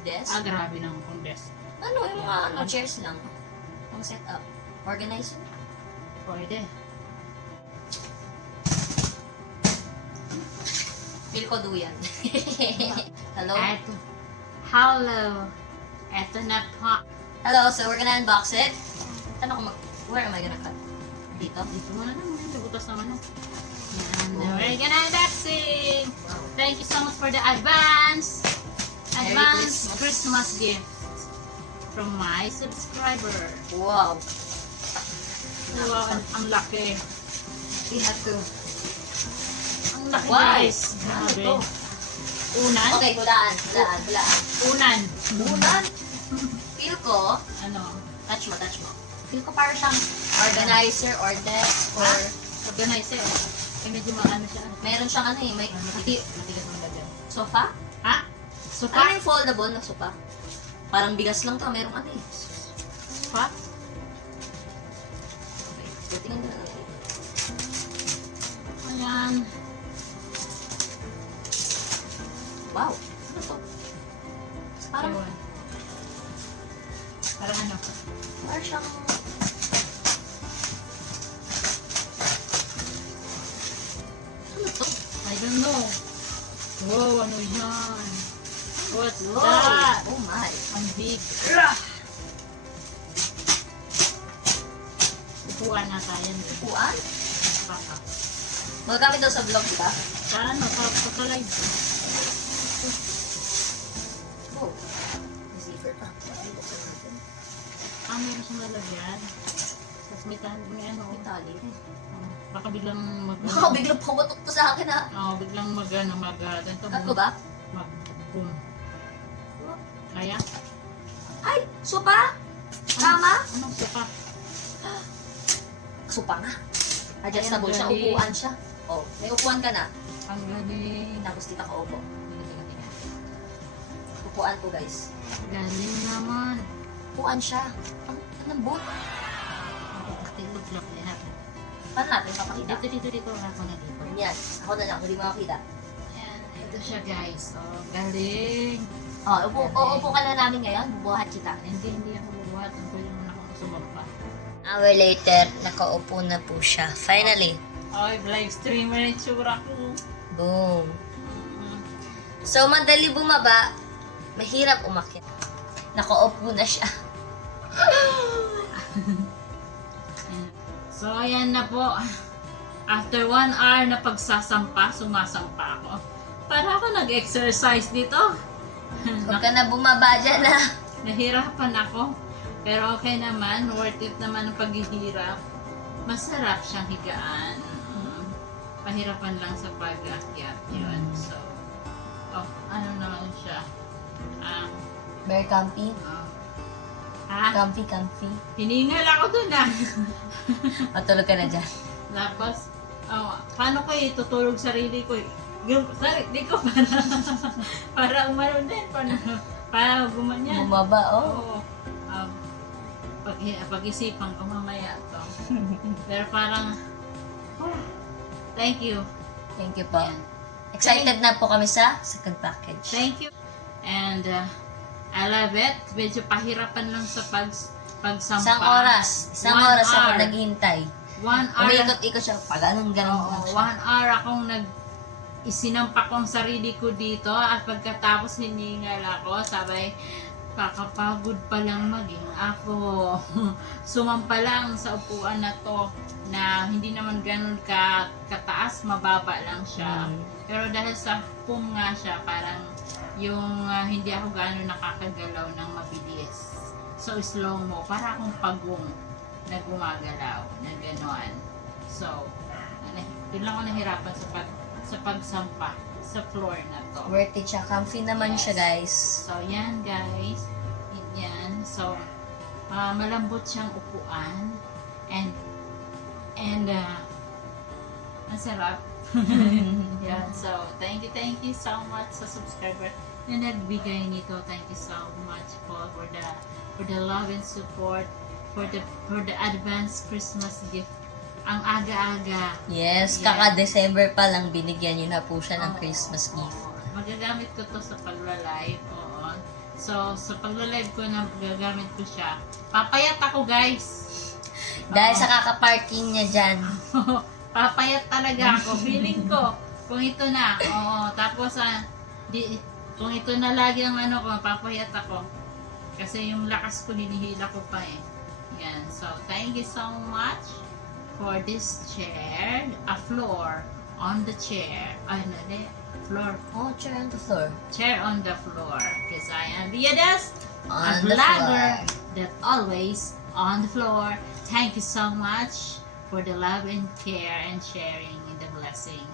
Desk? Grabe ng kung desk. Ano, yung mga chairs lang. Ang setup. Organizer? Pwede. Feel ko duyan. Hello? Eto. Hello. Eto na po. Hello, so we're gonna unbox it. Where am I gonna cut? Dito? Dito mo na naman. Nagutas naman. And we're gonna unboxing. Thank you so much for the advance Christmas gift from my subscriber. Wow. Wow, ang laki. We have to. Ang laki, Wow. guys. Ano Grabe. to? Unan? Okay, hulaan. Unan. Unan? Feel ko, Ano? touch mo. Feel ko parang siyang organizer or desk or Organizer. Eh, medyo maano siya. meron siyang ano eh, may Matigas ang lagyan. sofa? Ha? Ano Sofa? yung foldable na sofa? Parang bigas lang to, merong ano eh. Sofa? Okay, tingnan na natin. Ayan. Wow, ano to? Parang, Ewan. Parang ano? parang siyang, ano to? I don't know. Wow, ano yan? What's Wow! that? Oh my. Ang big. Upuan na tayo. Upuan? Papa. Magagamit daw sa vlog, diba? Sa ano? Sa live. Oh. May zipper pa. Buksan natin. Meron siyang lalagyan. Tapos may ano. May tali. Baka biglang Baka biglang pumatok to sa akin ha. biglang Cut ko ba? Boom. Kaya? Ay! Sopa? Tama? Anong sopa? Sopa nga. Adjustable Ayan, siya. galing. Upuan siya. Oh, may upuan ka na. Ang galing. Tapos dito ka upo. Upuan ko guys. Galing naman. Upuan siya. Ang lambot. Tilog lang yan. Paano natin papakita? Dito. Ako na dito. Yan. Ako na lang. Hindi makakita. Ayan, ito siya guys. Oh, galing. Upo ka na namin ngayon. Bubuhat kita. Hindi ako bubuhat. Ang pwede naman ako sumampa. Hour later, nakaupo na po siya. Finally. Ay, live streamer yung tsura ko. Boom. So, madali bumaba. Mahirap umakyat. Nakaupo na siya. So, ayan na po. After 1 hour na pagsasampa, sumasampa ako. Para ako nag-exercise dito. Huwag ka na bumaba dyan na. Nahirapan ako. Pero okay naman. Worth it naman ang paghihirap. Masarap siyang higaan. Pahirapan lang sa pag-akyat yun. So, ano naman siya? Very comfy. Comfy. Hiningal ako dun Matulog ka na dyan. Tapos, paano ko itutulog sarili ko? Yung sarili ko para umano din. Para gumanyan. Bumaba, Oo. Pag-isipan ko mamaya to. Pero parang, thank you. Thank you po. Yan. Excited na po kami sa second package. Thank you. And I love it. Medyo pahirapan lang sa pagsampa. Isang oras ako naghihintay. 1 hour. Umiikot-ikot siya. Ganun lang Oo, siya. 1 hour akong isinampa kong sarili ko dito at pagkatapos hiningal ako, sabay kakapagod pa lang maging ako. Sumampa lang sa upuan na to na hindi naman ganun kataas, mababa lang siya. Pero dahil sa foam nga siya, parang yung hindi ako gano'n nakakagalaw ng mabilis. So slow mo, para akong pagong na gumagalaw, na gano'n. So, yun lang ako nahirapan sa pagsampa sa floor na to. Worth it siya. Comfy naman siya, guys. So, yan guys. Yan. So, malambot siyang upuan. And masarap. Yan. So, thank you so much sa subscriber na nagbigay nito. Thank you so much for the love and support for the advanced Christmas gift. Ang aga-aga. Yes, Yes. kaka-December pa lang binigyan niyo na po siya ng Oo, Christmas oo. gift. Magagamit ko to sa pagla-live. Oo. So, sa pagla-live ko na gagamit ko siya. Papayat ako, guys. Dahil sa kaka-parking niya dyan. Papayat talaga ako. Feeling ko, kung ito na. Oo, tapos, kung ito na lagi ang ano ko, papayat ako. Kasi yung lakas ko, hinihila ko pa eh. Yan. So, thank you so much for this chair. A floor on the chair. Ay, nali. Floor. Oh, chair on the floor. Chair on the floor. Because I am Viadas, a On the vlogger floor. that always on the floor. Thank you so much for the love and care and sharing in the blessing.